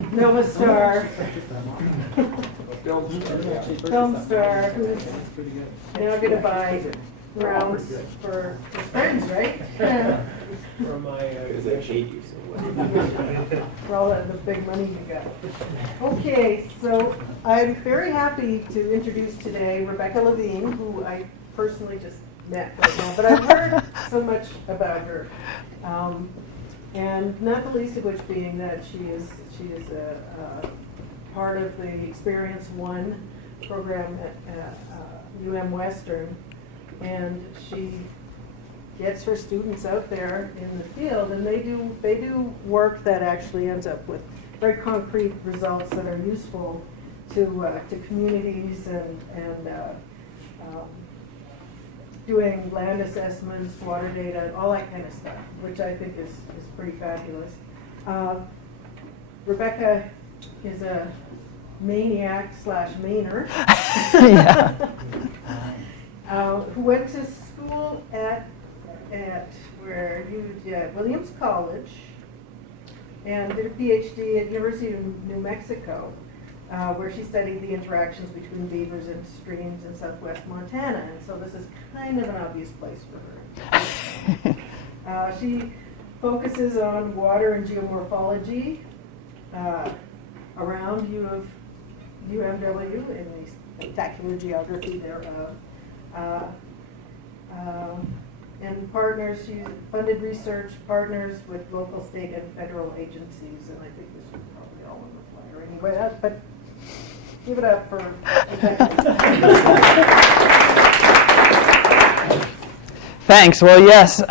Nova Star, film star, who's now going to buy grounds for his friends, right? For my, For all of the big money you got. Okay, so I'm very happy to introduce today Rebekah Levine, who I personally just met right now, but I've heard so much about her. And not the least of which being that she is a part of the Experience One program at UM Western, and she gets her students out there in the field, and they do work that actually ends up with very concrete results that are useful to communities and doing land assessments, water data, all that kind of stuff, which I think is pretty fabulous. Rebekah is a maniac / Mainer who went to school at Williams College and did a PhD at University of New Mexico, where she studied the interactions between beavers and streams in southwest Montana. And so this is kind of an obvious place for her. She focuses on water and geomorphology around UMW in the spectacular geography thereof. And partners, she funded research partners with local, state, and federal agencies, and I think this is probably all in the flyer anyway, but give it up for Thanks. Well, yes,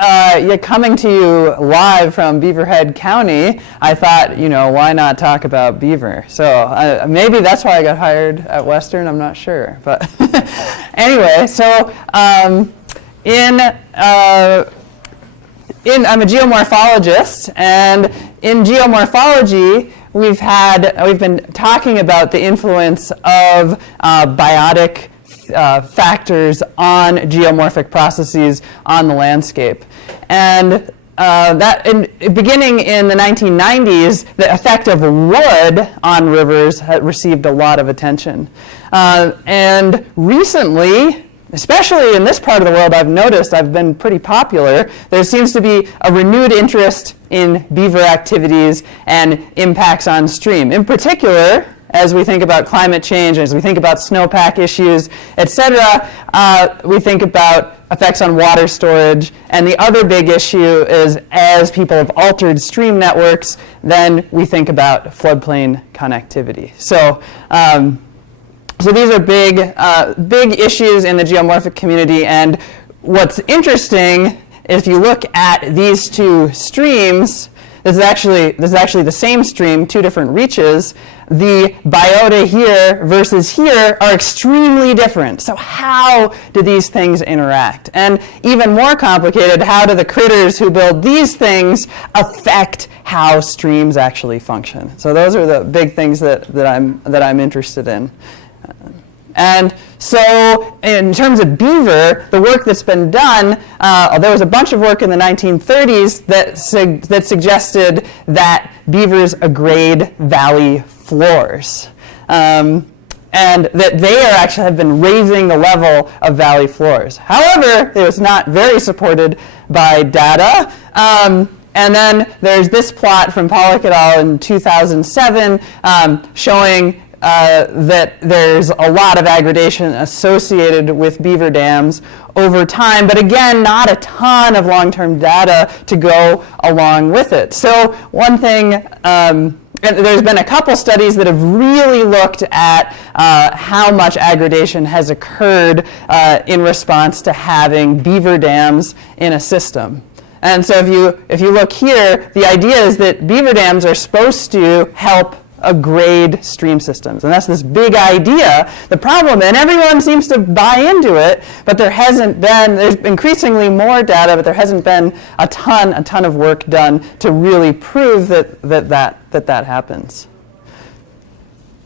coming to you live from Beaverhead County, I thought, why not talk about beaver? So maybe that's why I got hired at Western, I'm not sure. But anyway, so I'm a geomorphologist, and in geomorphology, we've been talking about the influence of biotic factors on geomorphic processes on the landscape. And beginning in the 1990s, the effect of wood on rivers had received a lot of attention. And recently, especially in this part of the world, I've noticed I've been pretty popular. There seems to be a renewed interest in beaver activities and impacts on stream. In particular, as we think about climate change, as we think about snowpack issues, etc., we think about effects on water storage. And the other big issue is, as people have altered stream networks, then we think about floodplain connectivity. So these are big issues in the geomorphic community. And what's interesting, if you look at these two streams, this is actually the same stream, two different reaches. The biota here versus here are extremely different. So how do these things interact? And even more complicated, how do the critters who build these things affect how streams actually function? So those are the big things that I'm interested in. And so in terms of beaver, the work that's been done, there was a bunch of work in the 1930s that suggested that beavers aggrade valley floors. And that they have been raising the level of valley floors. However, it was not very supported by data. And then there's this plot from Pollock et al. In 2007 showing that there's a lot of aggregation associated with beaver dams over time, but again, not a ton of long-term data to go along with it. So one thing, and there's been a couple studies that have really looked at how much aggregation has occurred in response to having beaver dams in a system. And so if you look here, the idea is that beaver dams are supposed to help grade stream systems. And that's this big idea. The problem, and everyone seems to buy into it, but there's increasingly more data, but there hasn't been a ton of work done to really prove that happens.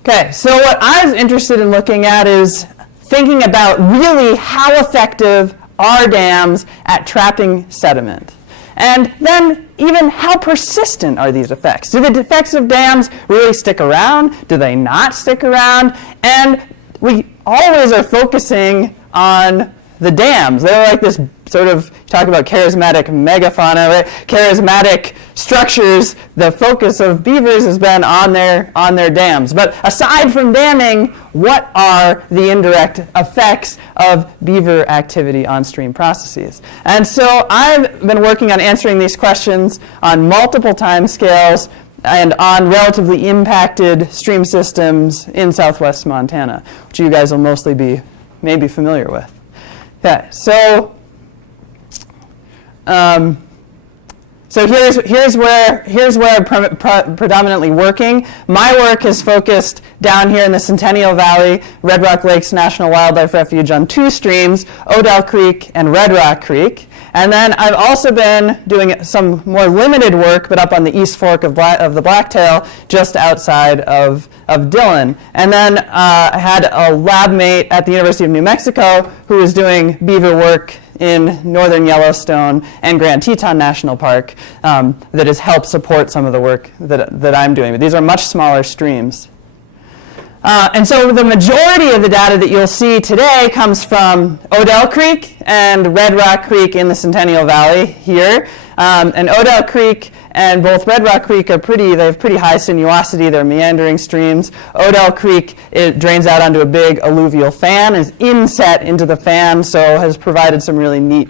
Okay, so what I was interested in looking at is thinking about really how effective are dams at trapping sediment. And then even how persistent are these effects? Do the effects of dams really stick around? Do they not stick around? And we always are focusing on the dams. They're like this sort of, talk about charismatic megafauna, right? Charismatic structures. The focus of beavers has been on their dams. But aside from damming, what are the indirect effects of beaver activity on stream processes? And so I've been working on answering these questions on multiple time scales and on relatively impacted stream systems in southwest Montana, which you guys will mostly be maybe familiar with. Okay, so here's where I'm predominantly working. My work is focused down here in the Centennial Valley, Red Rock Lakes National Wildlife Refuge, on two streams, Odell Creek and Red Rock Creek. And then I've also been doing some more limited work, but up on the East Fork of the Blacktail, just outside of Dillon. And then I had a lab mate at the University of New Mexico who was doing beaver work in northern Yellowstone and Grand Teton National Park that has helped support some of the work that I'm doing. But these are much smaller streams. And so the majority of the data that you'll see today comes from Odell Creek and Red Rock Creek in the Centennial Valley here. And Odell Creek and both Red Rock Creek they have pretty high sinuosity. They're meandering streams. Odell Creek, it drains out onto a big alluvial fan, is inset into the fan, so has provided some really neat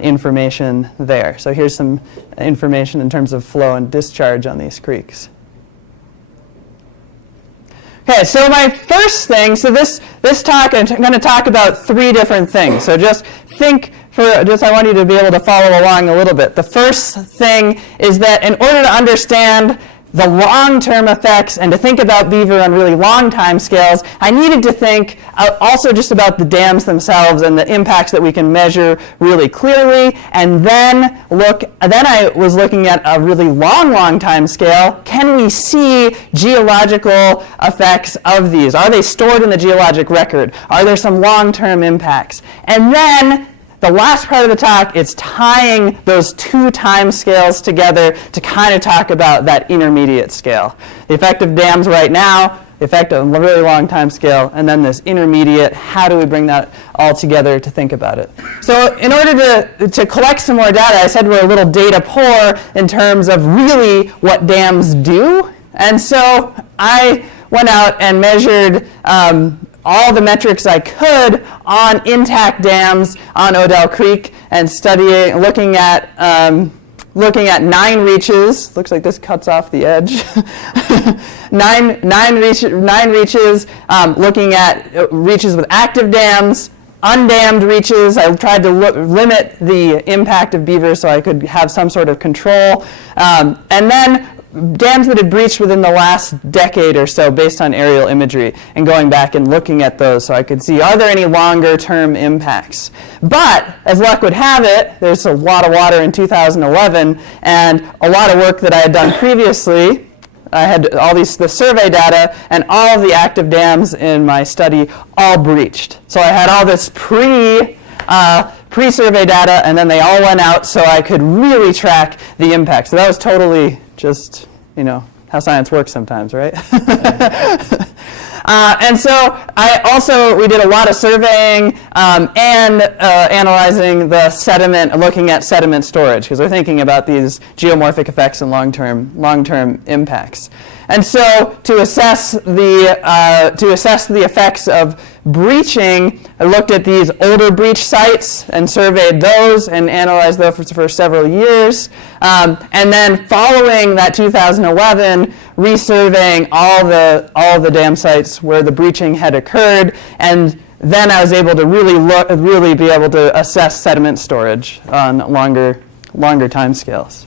information there. So here's some information in terms of flow and discharge on these creeks. Okay, so my first thing, so this talk, I'm going to talk about three different things. So just I want you to be able to follow along a little bit. The first thing is that in order to understand the long-term effects and to think about beaver on really long time scales, I needed to think also just about the dams themselves and the impacts that we can measure really clearly. And then I was looking at a really long time scale. Can we see geological effects of these? Are they stored in the geologic record? Are there some long-term impacts? And then the last part of the talk is tying those two time scales together to kind of talk about that intermediate scale. The effect of dams right now, the effect of a really long time scale, and then this intermediate, how do we bring that all together to think about it? So in order to collect some more data, I said we're a little data poor in terms of really what dams do. And so I went out and measured all the metrics I could on intact dams on Odell Creek and looking at 9 reaches. Looks like this cuts off the edge. nine reaches, looking at reaches with active dams, undammed reaches. I tried to limit the impact of beavers so I could have some sort of control. And then dams that had breached within the last decade or so based on aerial imagery, and going back and looking at those so I could see, are there any longer term impacts? But as luck would have it, there's a lot of water in 2011, and a lot of work that I had done previously. I had the survey data, and all of the active dams in my study all breached. So I had all this pre-survey data, and then they all went out so I could really track the impact. So that was totally just, how science works sometimes, right? And so we did a lot of surveying and analyzing the sediment, looking at sediment storage, because we're thinking about these geomorphic effects and long-term impacts. And so to assess the effects of breaching, I looked at these older breach sites and surveyed those and analyzed those for several years. And then following that 2011, resurveying all the dam sites where the breaching had occurred, and then I was able to really be able to assess sediment storage on longer time scales.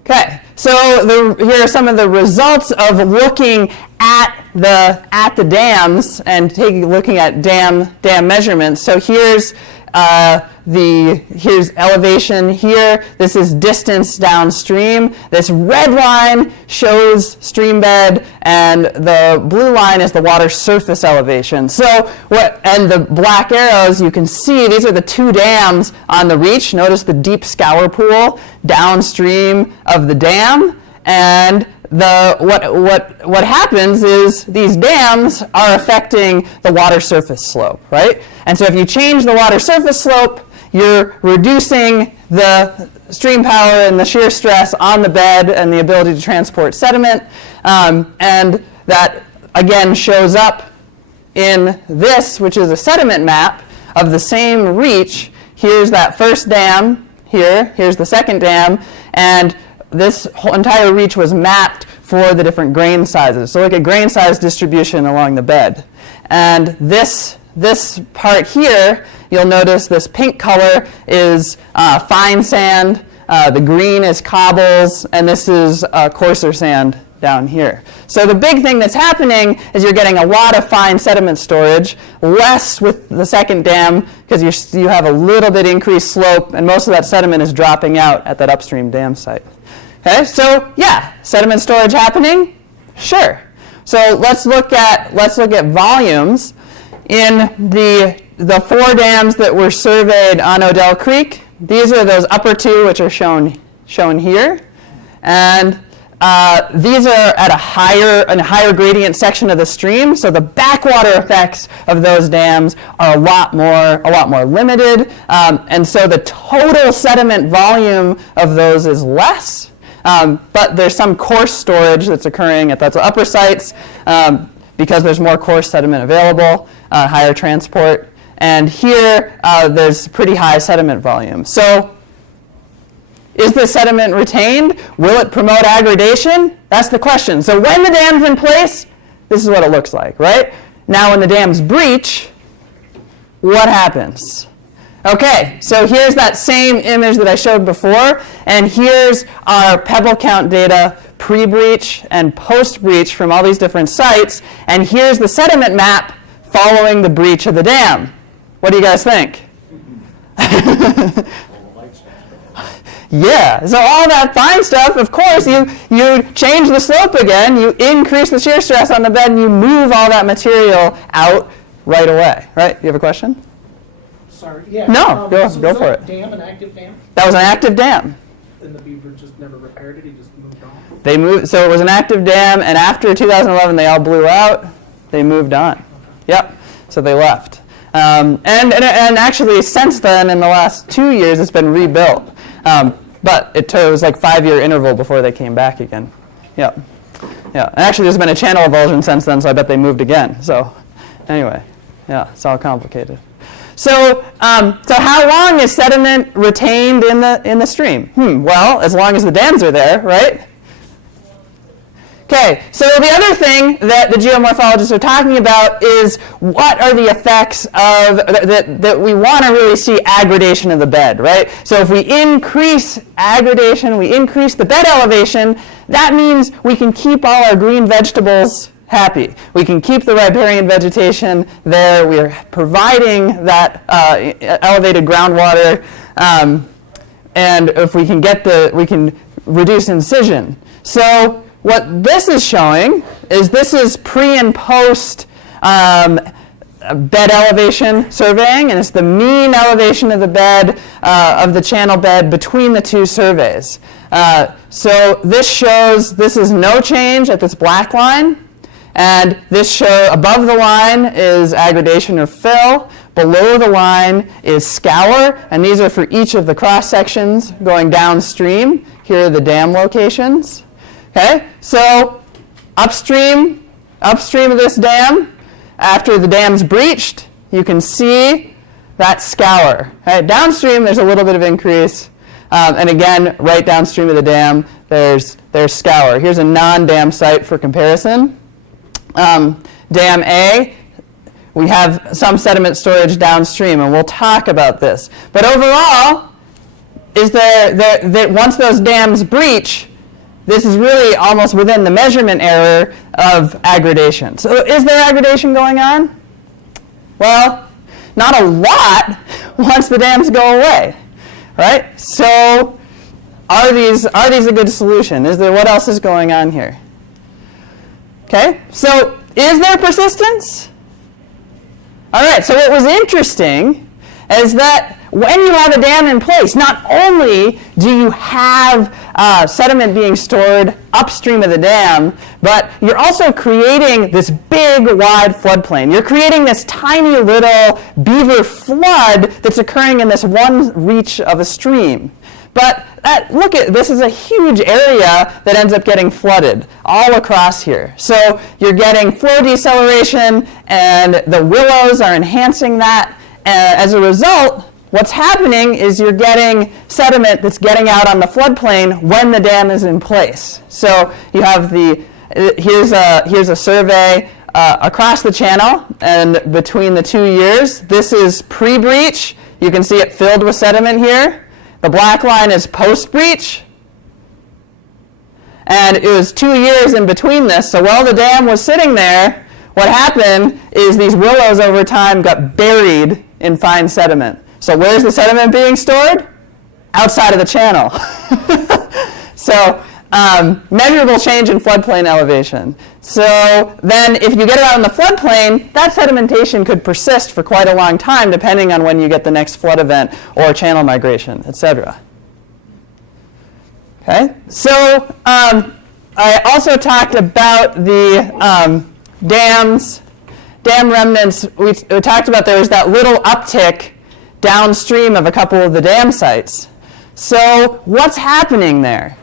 Okay, so here are some of the results of looking at the dams and looking at dam measurements. So here's here's elevation here. This is distance downstream. This red line shows stream bed, and the blue line is the water surface elevation. And the black arrows, you can see, these are the two dams on the reach. Notice the deep scour pool downstream of the dam, and what happens is these dams are affecting the water surface slope, right? And so if you change the water surface slope, you're reducing the stream power and the shear stress on the bed and the ability to transport sediment. And that, again, shows up in this, which is a sediment map of the same reach. Here's that first dam here. Here's the second dam. And this whole entire reach was mapped for the different grain sizes. So look at grain size distribution along the bed. And this part here, you'll notice this pink color is fine sand, the green is cobbles, and this is coarser sand down here. So the big thing that's happening is you're getting a lot of fine sediment storage, less with the second dam because you have a little bit increased slope, and most of that sediment is dropping out at that upstream dam site. Okay, so yeah, sediment storage happening? Sure. So let's look at volumes. In the 4 dams that were surveyed on Odell Creek, these are those upper 2 which are shown here. And these are at a higher gradient section of the stream, so the backwater effects of those dams are a lot more limited, and so the total sediment volume of those is less. But there's some coarse storage that's occurring at those upper sites because there's more coarse sediment available, higher transport. And here, there's pretty high sediment volume. So is the sediment retained? Will it promote aggregation? That's the question. So when the dam's in place, this is what it looks like, right? Now when the dams breach, what happens? Okay, so here's that same image that I showed before, and here's our pebble count data pre-breach and post-breach from all these different sites, and here's the sediment map following the breach of the dam. What do you guys think? Yeah, so all that fine stuff, of course, you change the slope again, you increase the shear stress on the bed, and you move all that material out right away, right? You have a question? Sorry, yeah. No, go for it. Dam, an active dam? That was an active dam. And the beaver just never repaired it, he just moved on? They moved, so it was an active dam, and after 2011 they all blew out, they moved on. Okay. Yep, so they left. And actually since then, in the last 2 years, it's been rebuilt. But it was like 5-year interval before they came back again. Yeah. And actually there's been a channel avulsion since then, so I bet they moved again. So anyway, yeah, it's all complicated. So how long is sediment retained in the stream? Well, as long as the dams are there, right? Okay, so the other thing that the geomorphologists are talking about is what are the effects of that we want to really see aggradation of the bed, right? So if we increase aggradation, we increase the bed elevation, that means we can keep all our green vegetables happy. We can keep the riparian vegetation there. We are providing that elevated groundwater, and if we can we can reduce incision. So what this is showing is this is pre and post bed elevation surveying, and it's the mean elevation of the bed, of the channel bed between the 2 surveys. So this shows this is no change at this black line. And this above the line is aggradation or fill. Below the line is scour, and these are for each of the cross sections going downstream. Here are the dam locations. Okay, so upstream of this dam, after the dam's breached, you can see that scour. Right, downstream, there's a little bit of increase, and again, right downstream of the dam, there's scour. Here's a non-dam site for comparison. Dam A, we have some sediment storage downstream, and we'll talk about this. But overall, is that once those dams breach, this is really almost within the measurement error of aggradation. So is there aggradation going on? Well, not a lot. once the dams go away, right? So are these a good solution? What else is going on here? Okay, so is there persistence? All right, so what was interesting is that when you have a dam in place, not only do you have sediment being stored upstream of the dam, but you're also creating this big, wide floodplain. You're creating this tiny little beaver flood that's occurring in this one reach of a stream. But look at this is a huge area that ends up getting flooded all across here. So you're getting flow deceleration, and the willows are enhancing that. As a result, what's happening is you're getting sediment that's getting out on the floodplain when the dam is in place. So you have here's a survey across the channel, and between the 2 years, this is pre-breach. You can see it filled with sediment here. The black line is post-breach. And it was 2 years in between this. So while the dam was sitting there, what happened is these willows over time got buried in fine sediment. So where's the sediment being stored? Outside of the channel. So measurable change in floodplain elevation. So then if you get it out in the floodplain, that sedimentation could persist for quite a long time depending on when you get the next flood event or channel migration, etc. Okay, so I also talked about the dam remnants. We talked about there was that little uptick downstream of a couple of the dam sites. So what's happening there?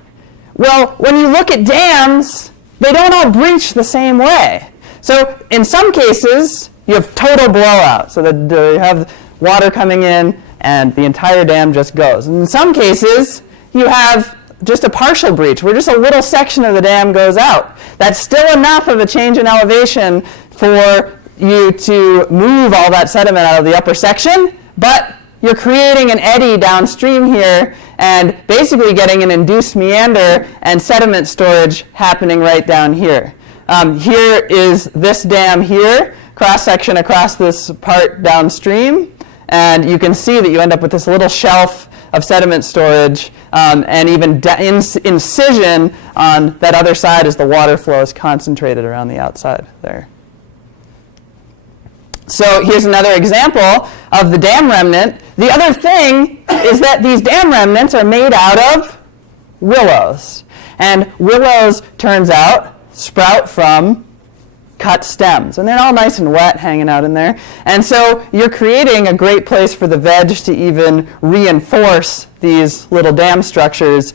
Well, when you look at dams, they don't all breach the same way. So in some cases, you have total blowout, so that you have water coming in and the entire dam just goes. And in some cases, you have just a partial breach, where just a little section of the dam goes out. That's still enough of a change in elevation for you to move all that sediment out of the upper section, but you're creating an eddy downstream here and basically getting an induced meander and sediment storage happening right down here. Here is this dam here, cross-section across this part downstream, and you can see that you end up with this little shelf of sediment storage and even incision on that other side as the water flow is concentrated around the outside there. So here's another example of the dam remnant. The other thing is that these dam remnants are made out of willows. And willows, turns out, sprout from cut stems. And they're all nice and wet hanging out in there. And so you're creating a great place for the veg to even reinforce these little dam structures.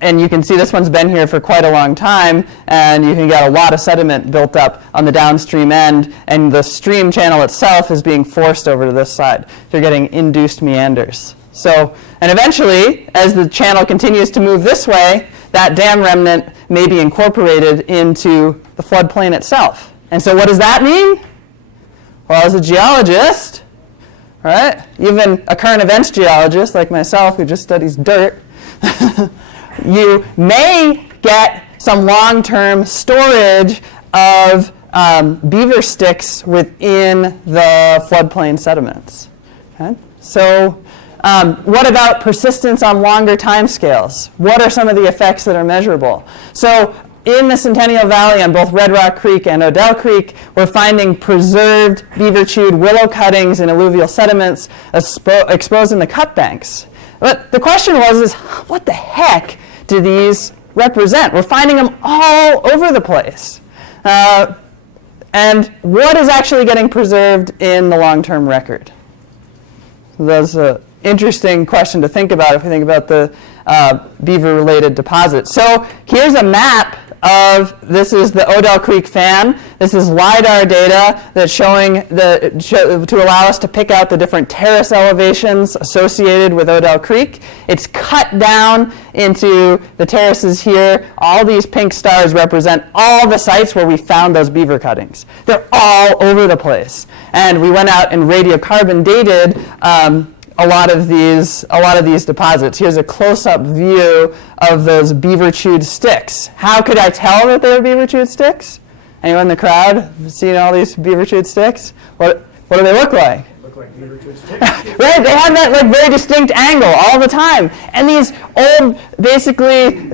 And you can see this one's been here for quite a long time, and you can get a lot of sediment built up on the downstream end, and the stream channel itself is being forced over to this side. So you're getting induced meanders. So, and eventually, as the channel continues to move this way, that dam remnant may be incorporated into the floodplain itself. And so what does that mean? Well, as a geologist, right, even a current events geologist like myself who just studies dirt, you may get some long-term storage of beaver sticks within the floodplain sediments. Okay? So what about persistence on longer time scales? What are some of the effects that are measurable? So in the Centennial Valley on both Red Rock Creek and Odell Creek, we're finding preserved beaver-chewed willow cuttings in alluvial sediments exposed in the cut banks. But the question is what the heck do these represent? We're finding them all over the place. And what is actually getting preserved in the long-term record? That's an interesting question to think about if we think about the beaver-related deposits. So here's a map of, this is the Odell Creek fan. This is LiDAR data that's showing to allow us to pick out the different terrace elevations associated with Odell Creek. It's cut down into the terraces here. All these pink stars represent all the sites where we found those beaver cuttings. They're all over the place. And we went out and radiocarbon dated a lot of these deposits. Here's a close-up view of those beaver-chewed sticks. How could I tell that they were beaver-chewed sticks? Anyone in the crowd seen all these beaver-chewed sticks? What do they look like? Look like beaver toots too. Right, they have that like very distinct angle all the time. And these old, basically,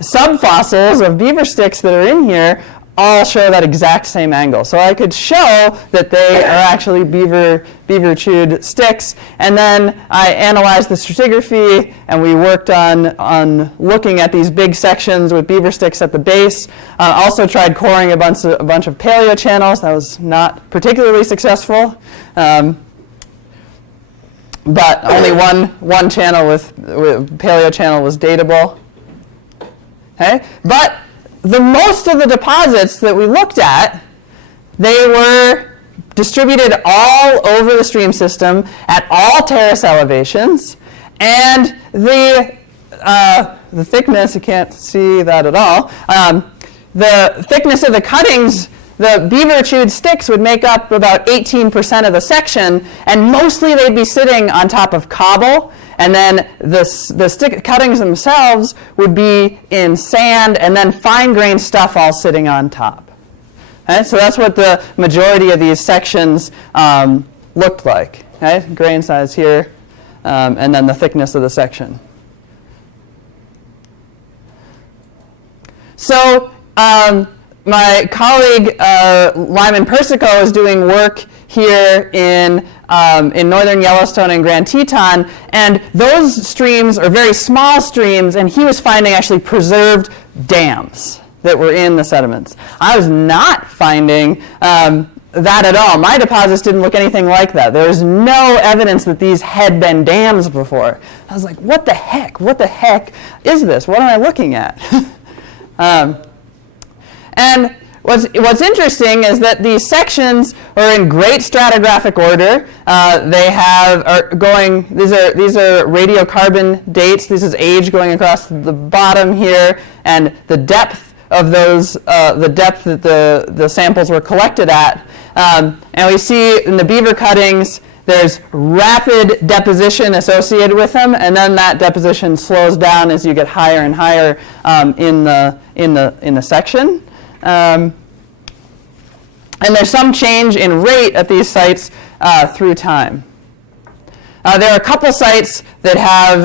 subfossils of beaver sticks that are in here all show that exact same angle. So I could show that they are actually beaver chewed sticks. And then I analyzed the stratigraphy, and we worked on looking at these big sections with beaver sticks at the base. Also tried coring a bunch of paleo channels. That was not particularly successful. But only one channel with paleo channel was datable. Okay? But the most of the deposits that we looked at, they were distributed all over the stream system at all terrace elevations, and the thickness, you can't see that at all, the thickness of the cuttings, the beaver chewed sticks would make up about 18% of the section, and mostly they'd be sitting on top of cobble. And then the stick cuttings themselves would be in sand, and then fine-grained stuff all sitting on top. Okay? So that's what the majority of these sections looked like. Okay? Grain size here, and then the thickness of the section. So my colleague Lyman Persico is doing work here in northern Yellowstone and Grand Teton, and those streams are very small streams, and he was finding actually preserved dams that were in the sediments. I was not finding that at all. My deposits didn't look anything like that. There was no evidence that these had been dams before. I was like, what the heck? What the heck is this? What am I looking at? And what's interesting is that these sections are in great stratigraphic order. These are radiocarbon dates. This is age going across the bottom here, and the depth of those, the depth that the samples were collected at. And we see in the beaver cuttings, there's rapid deposition associated with them, and then that deposition slows down as you get higher and higher in the section. And there's some change in rate at these sites through time. There are a couple sites that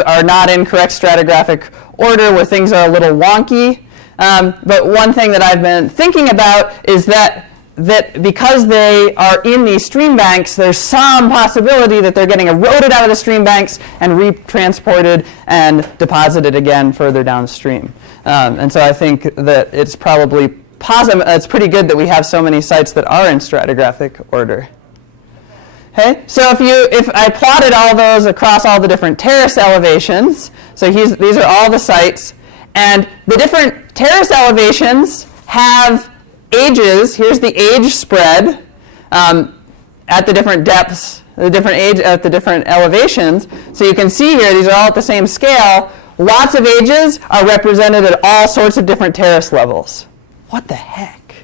are not in correct stratigraphic order where things are a little wonky. But one thing that I've been thinking about is that because they are in these stream banks, there's some possibility that they're getting eroded out of the stream banks and retransported and deposited again further downstream. And so I think that it's probably it's pretty good that we have so many sites that are in stratigraphic order. Okay, so if I plotted all those across all the different terrace elevations, so these are all the sites, and the different terrace elevations have ages. Here's the age spread at the different depths, the different age at the different elevations. So you can see here, these are all at the same scale. Lots of ages are represented at all sorts of different terrace levels. What the heck?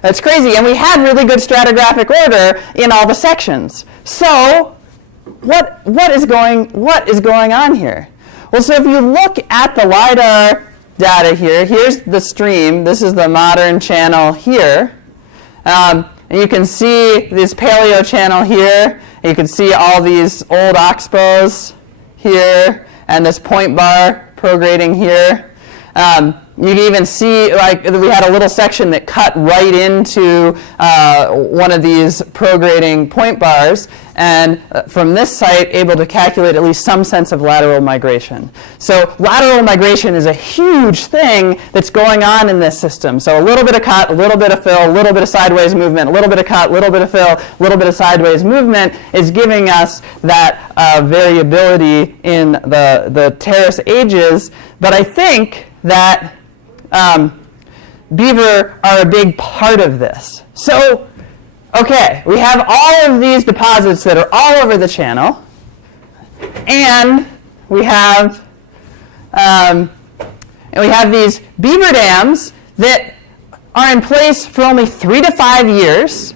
That's crazy. And we had really good stratigraphic order in all the sections. So what is going on here? Well, so if you look at the LiDAR data here, here's the stream. This is the modern channel here. And you can see this paleo channel here. And you can see all these old oxbows here, and this point bar prograding here. You can even see, like, we had a little section that cut right into one of these prograding point bars, and from this site, able to calculate at least some sense of lateral migration. So lateral migration is a huge thing that's going on in this system. So a little bit of cut, a little bit of fill, a little bit of sideways movement, a little bit of cut, a little bit of fill, a little bit of sideways movement is giving us that variability in the terrace ages. But I think that beaver are a big part of this. So, okay, we have all of these deposits that are all over the channel, and we have these beaver dams that are in place for only 3 to 5 years.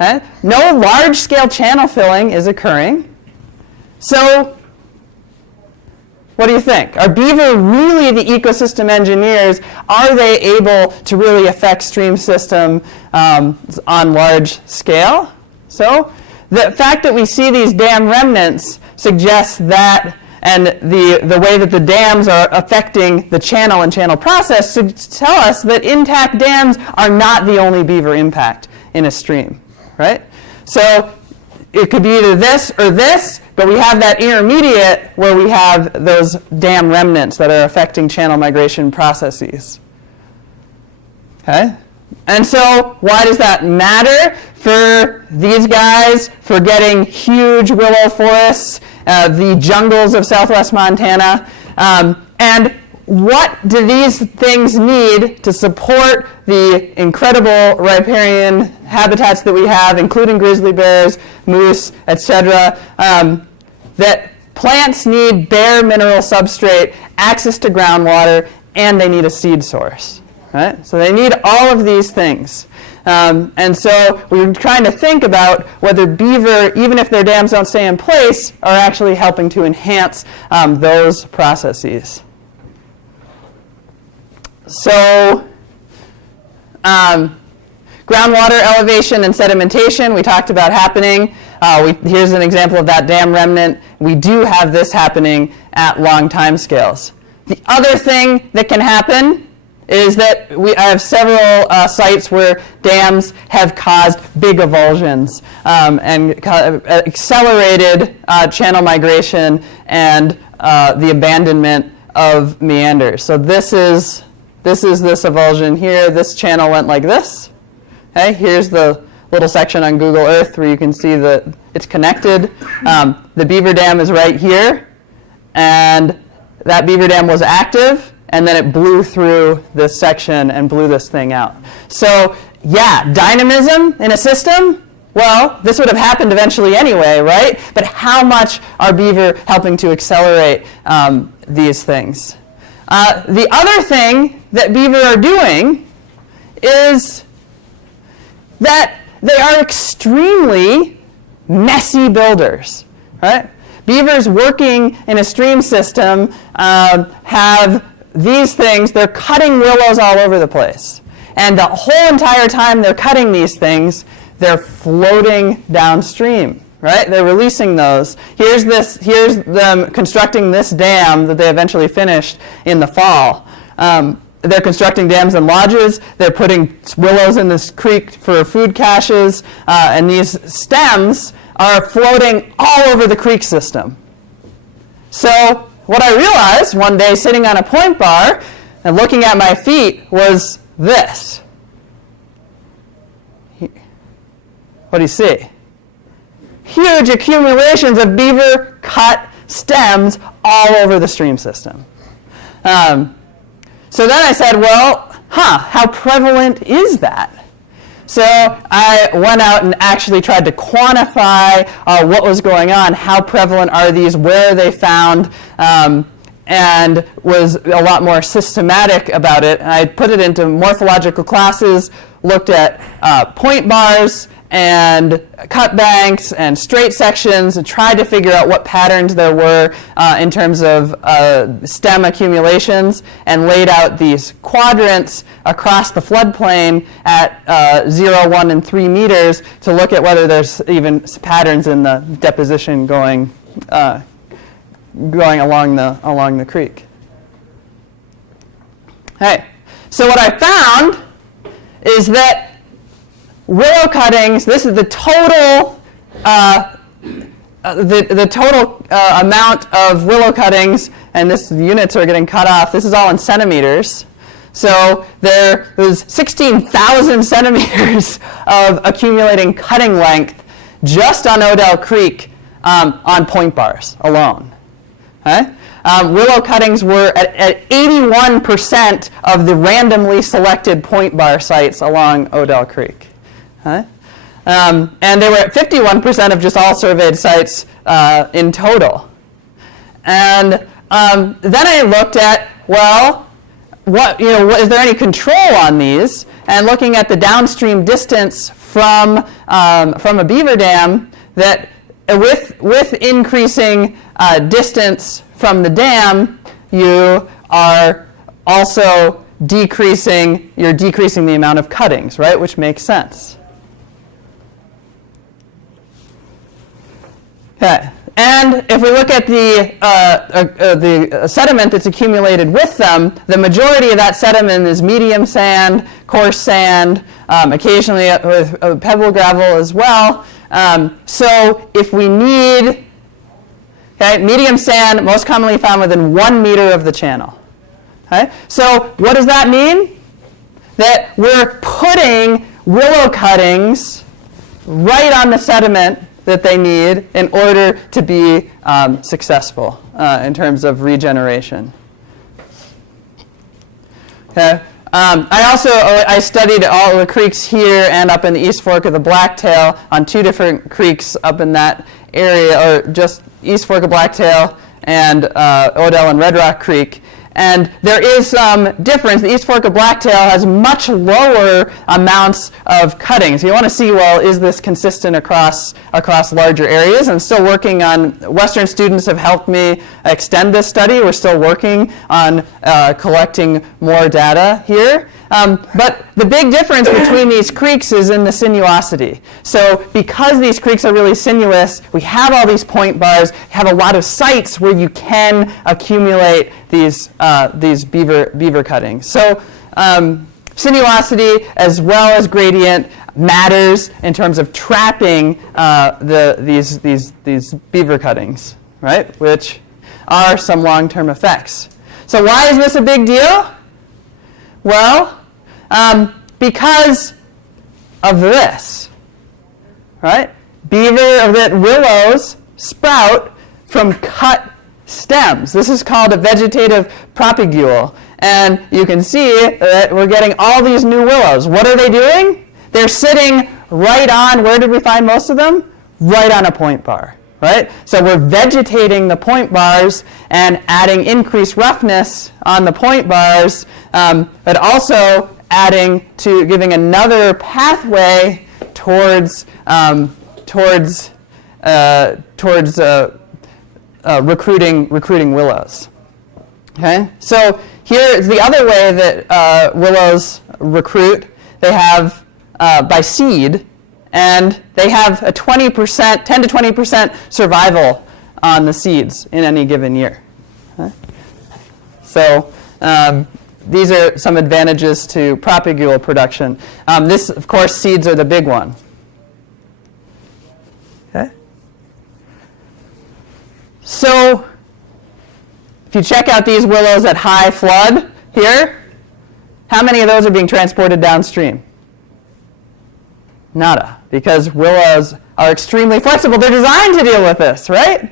Okay? No large-scale channel filling is occurring. So, what do you think? Are beaver really the ecosystem engineers? Are they able to really affect stream system on large scale? So the fact that we see these dam remnants suggests that, and the way that the dams are affecting the channel and channel process tell us that intact dams are not the only beaver impact in a stream, right? So it could be either this or this, but we have that intermediate where we have those dam remnants that are affecting channel migration processes. Okay? And so why does that matter for these guys, for getting huge willow forests, the jungles of southwest Montana? And what do these things need to support the incredible riparian habitats that we have, including grizzly bears, moose, etc.? That plants need bare mineral substrate, access to groundwater, and they need a seed source. Right? So they need all of these things. And so we're trying to think about whether beaver, even if their dams don't stay in place, are actually helping to enhance those processes. So groundwater elevation and sedimentation, we talked about happening. Here's an example of that dam remnant. We do have this happening at long time scales. The other thing that can happen is that I have several sites where dams have caused big avulsions and accelerated channel migration and the abandonment of meanders. So this is this avulsion here. This channel went like this. Okay, here's the little section on Google Earth where you can see that it's connected. The beaver dam is right here, and that beaver dam was active, and then it blew through this section and blew this thing out. So yeah, dynamism in a system, well, this would have happened eventually anyway, right? But how much are beaver helping to accelerate these things? The other thing that beaver are doing is that they are extremely messy builders, right? Beavers working in a stream system have these things. They're cutting willows all over the place. And the whole entire time they're cutting these things, they're floating downstream, right? They're releasing those. Here's them constructing this dam that they eventually finished in the fall. They're constructing dams and lodges. They're putting willows in this creek for food caches. And these stems are floating all over the creek system. So what I realized one day sitting on a point bar and looking at my feet was this. What do you see? Huge accumulations of beaver cut stems all over the stream system. So then I said, well, how prevalent is that? So I went out and actually tried to quantify what was going on, how prevalent are these, where are they found, and was a lot more systematic about it. I put it into morphological classes, looked at point bars and cut banks and straight sections, and tried to figure out what patterns there were in terms of stem accumulations, and laid out these quadrants across the floodplain at 0, 1, and 3 meters to look at whether there's even patterns in the deposition going along the creek. Hey, so what I found is that willow cuttings, this is the total amount of willow cuttings, and the units are getting cut off. This is all in centimeters. So there was 16,000 centimeters of accumulating cutting length just on Odell Creek on point bars alone. Okay? Willow cuttings were at 81% of the randomly selected point bar sites along Odell Creek. Okay? And they were at 51% of just all surveyed sites in total. And then I looked at, well, is there any control on these? And looking at the downstream distance from a beaver dam, that with increasing distance from the dam, you are also decreasing the amount of cuttings, right? Which makes sense. Okay. And if we look at the sediment that's accumulated with them, the majority of that sediment is medium sand, coarse sand, occasionally with pebble gravel as well. So if we need, medium sand, most commonly found within 1 meter of the channel. Okay? So what does that mean? That we're putting willow cuttings right on the sediment that they need in order to be successful in terms of regeneration. Okay. I studied all the creeks here and up in the East Fork of the Blacktail on 2 different creeks up in that area, or just East Fork of Blacktail and Odell and Red Rock Creek. And there is some difference. The East Fork of Blacktail has much lower amounts of cuttings. You want to see, well, is this consistent across larger areas? I'm still working on, Western students have helped me extend this study. We're still working on collecting more data here. But the big difference between these creeks is in the sinuosity. So because these creeks are really sinuous, we have all these point bars, have a lot of sites where you can accumulate these beaver cuttings. So sinuosity as well as gradient matters in terms of trapping these beaver cuttings, right? Which are some long-term effects. So why is this a big deal? Well, because of this, right? Willows sprout from cut stems. This is called a vegetative propagule. And you can see that we're getting all these new willows. What are they doing? They're sitting right on, where did we find most of them? Right on a point bar, right? So we're vegetating the point bars and adding increased roughness on the point bars, but also giving another pathway towards recruiting willows. Okay, so here's the other way that willows recruit. They have by seed, and they have a 10 to 20% survival on the seeds in any given year. Okay? So these are some advantages to propagule production. This, of course, seeds are the big one. Okay. So if you check out these willows at high flood here, how many of those are being transported downstream? Nada, because willows are extremely flexible. They're designed to deal with this, right?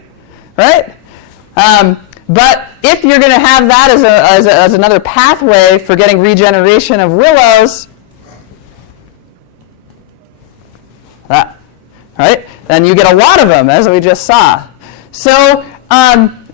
Right? But if you're going to have that as another pathway for getting regeneration of willows, right? Then you get a lot of them, as we just saw. So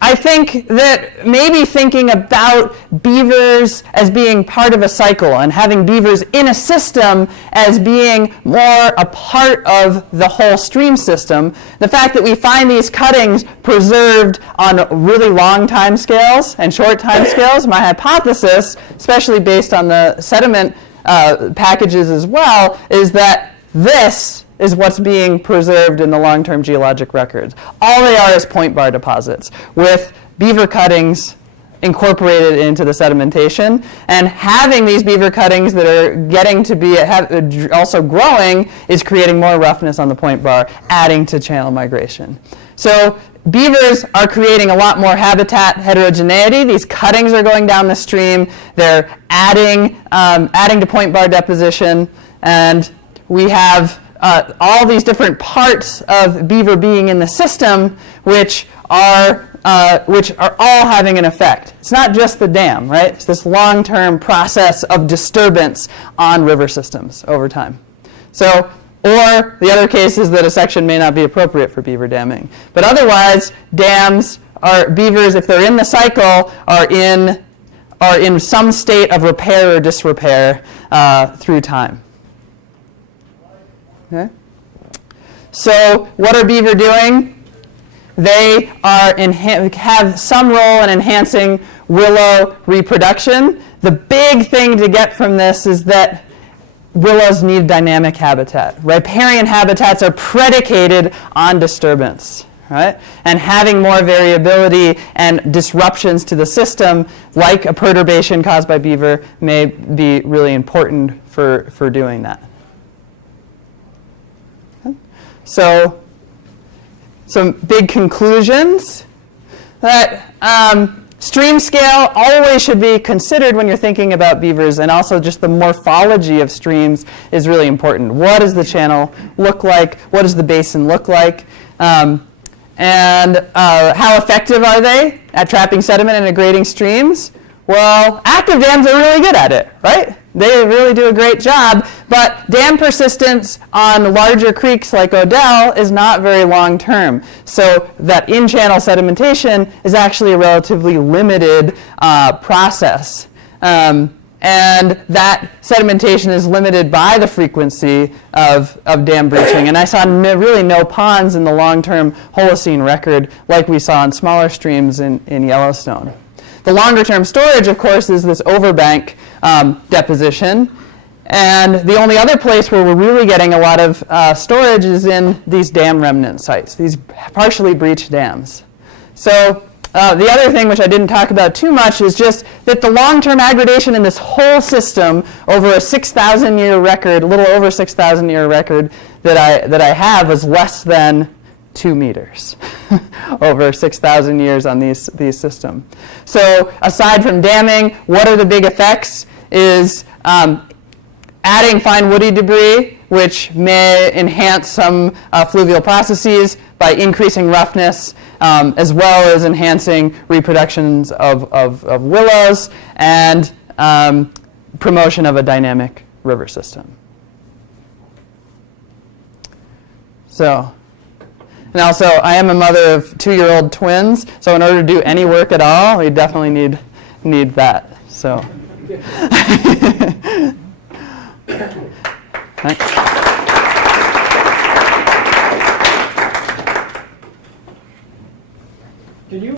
I think that maybe thinking about beavers as being part of a cycle and having beavers in a system as being more a part of the whole stream system, the fact that we find these cuttings preserved on really long time scales and short time scales, my hypothesis, especially based on the sediment packages as well, is that this is what's being preserved in the long-term geologic records. All they are is point bar deposits with beaver cuttings incorporated into the sedimentation, and having these beaver cuttings that are getting to be also growing is creating more roughness on the point bar, adding to channel migration. So beavers are creating a lot more habitat heterogeneity. These cuttings are going down the stream. They're adding to point bar deposition, and we have all these different parts of beaver being in the system, which are all having an effect. It's not just the dam, right? It's this long-term process of disturbance on river systems over time. So, or the other case is that a section may not be appropriate for beaver damming. But otherwise, beavers, if they're in the cycle, are in some state of repair or disrepair through time. Okay. So what are beaver doing? They have some role in enhancing willow reproduction. The big thing to get from this is that willows need dynamic habitat. Riparian habitats are predicated on disturbance, right? And having more variability and disruptions to the system, like a perturbation caused by beaver, may be really important for doing that. Okay. So, some big conclusions that stream scale always should be considered when you're thinking about beavers, and also just the morphology of streams is really important. What does the channel look like? What does the basin look like? And how effective are they at trapping sediment and aggregating streams? Well, active dams are really good at it, right? They really do a great job, but dam persistence on larger creeks like Odell is not very long term. So that in-channel sedimentation is actually a relatively limited process. And that sedimentation is limited by the frequency of dam breaching. And I saw really no ponds in the long-term Holocene record like we saw in smaller streams in Yellowstone. The longer-term storage, of course, is this overbank deposition. And the only other place where we're really getting a lot of storage is in these dam remnant sites, these partially breached dams. So the other thing, which I didn't talk about too much, is just that the long-term aggregation in this whole system over a 6,000-year record, a little over 6,000-year record that I have, was less than 2 meters over 6,000 years on these systems. So aside from damming, what are the big effects? Is adding fine woody debris, which may enhance some fluvial processes by increasing roughness, as well as enhancing reproductions of willows and promotion of a dynamic river system. So, and also, I am a mother of 2-year-old twins, so in order to do any work at all, we definitely need that. So. Thanks. Can you